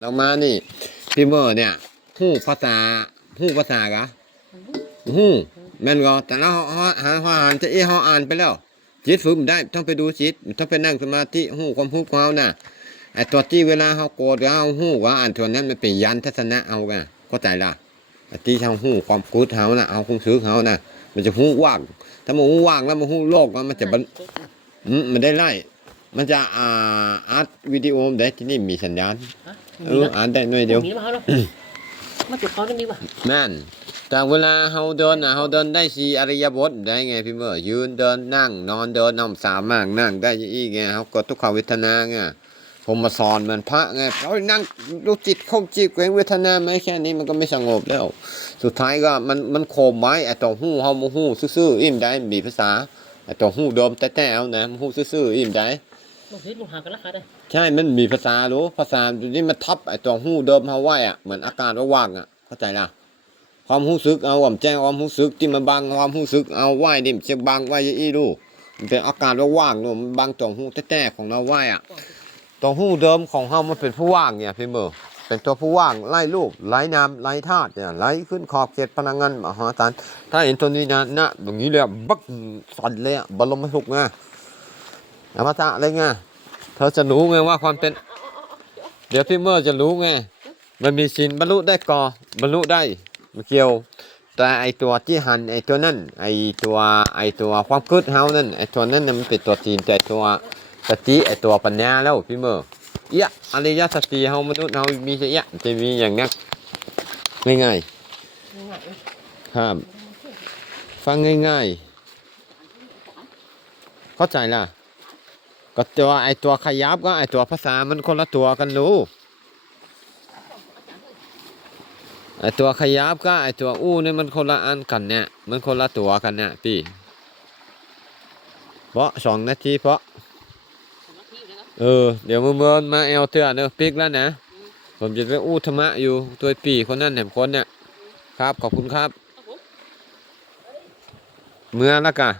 เรามานี่ พี่เมอร์เนี่ยฮู้ภาษาฮู้ภาษากะฮู้แม่นก็แต่เราหาหาอ่านจะเอ้เฮาอ่านไปแล้วจิตฝึกมันได้ต้องไปดูจิตต้องไปนั่งสมาธิฮู้ความฮู้ของเฮาน่ะไอตัวที่เวลาเฮาโกรธเฮาฮู้ว่าอ่านตัวนั้นมันเป็นยันทัศนะเอากะเข้าใจละไอที่เฮาฮู้ความกูดเฮาน่ะเอาความซื้อเฮาน่ะ มันจะฮู้ว่าง ถ้ามันฮู้ว่างแล้วมันฮู้โลกมันจะบรรอืมมันได้ไล่ มันจะอ่าอัดวิดีโอได้ที่นี่มีสัญญาณฮะเอออ่านได้หน่อยเดียวมีมาแล้วมาจุดคอกันดีกว่าแม่นแต่เวลาเฮาเดินน่ะเฮาเดินได้สีอริยบทได้ไงพี่เมื่อยืนเดินนั่งนอนเดินนำสามมากนั่งได้อีกไงเฮากดทุกขเวทนาไงผมมาสอนเหมือนพระไงเอานั่งดูจิตเข้าจิตเวงเวทนาไหมแค่นี้มันก็ไม่สงบแล้ว สุดท้ายก็มันมันโคมไว้ไอ้ตัวหู้เฮาบ่ฮู้ซื่อๆอิ่มได้มีภาษาไอ้ตัวหู้เดิมแต่ๆเอานะมันฮู้ซื่อๆอิ่มได้ ลูกศิษย์ลูกหากันราคาได้ใช่มันมีภาษารู้ภาษาตัวนี้มันทับไอ้ตัวหู้เดิมเฮาไว้อะเหมือนอาการว่างๆอะเข้าใจละความรู้สึกเอาความแจ้งความรู้สึกที่มันบังความรู้สึกเอาไหว้นี่มันจะบังไหว้อีรู้มันเป็นอาการว่างๆนอะมันบังตัวหู้แท้ๆของเราไหว้อะตัวหู้เดิมของเฮามันเป็นผู้ว่างเนี่ยพี่เมอเป็นตัวผู้ว่างไล่รูปไล่น้ำไล่ธาตุเนี่ยไล่ขึ้นขอบเขตพลังงานมหาศาลถ้าเห็นตัวนี้นะนะตรงนี้เลยบักสั่นเลยอะบรมสุขไง อมตะไรเลยไงเธอจะรู้ไงว่าความเป็น เดี๋ยวพี่เมอร์จะรู้ไงมันมีสินบรรลุได้ก่อบรรลุได้มันเกี่ยว แต่ไอตัวที่หันไอตัวนั่นไอตัวไอตัวความคิดเฮานั่นไอตัวนั่นน่ะมันเป็นตัวจีนแต่ตัวสติไอตัวปัญญาแล้วพี่เมอร์เอยะอริยสัจสี่เฮามนุษย์เฮามีเอียะจะมีอย่างนั้นง่ายง่ายๆๆครับฟังง่ายๆ เข้าใจล่ะ ก็ตัวไอตัวขยับก็ไอตัวภาษามันคนละตัวกันรู้ไอตัวขยับก็ไอตัวอู้เนี่ยมันคนละอันกันเนี่ย มันคนละตัวกันเนี่ยพี่เพราะสองนาทีเพราะเออเดี๋ยวมือเมินมาเอลเตือนเนอะปิกแล้วนะผมจะไปอู้ธรรมะอยู่ตัวปีคนนั้นแหมคนเนี่ยครับขอบคุณครับ เมื่อล้วกะ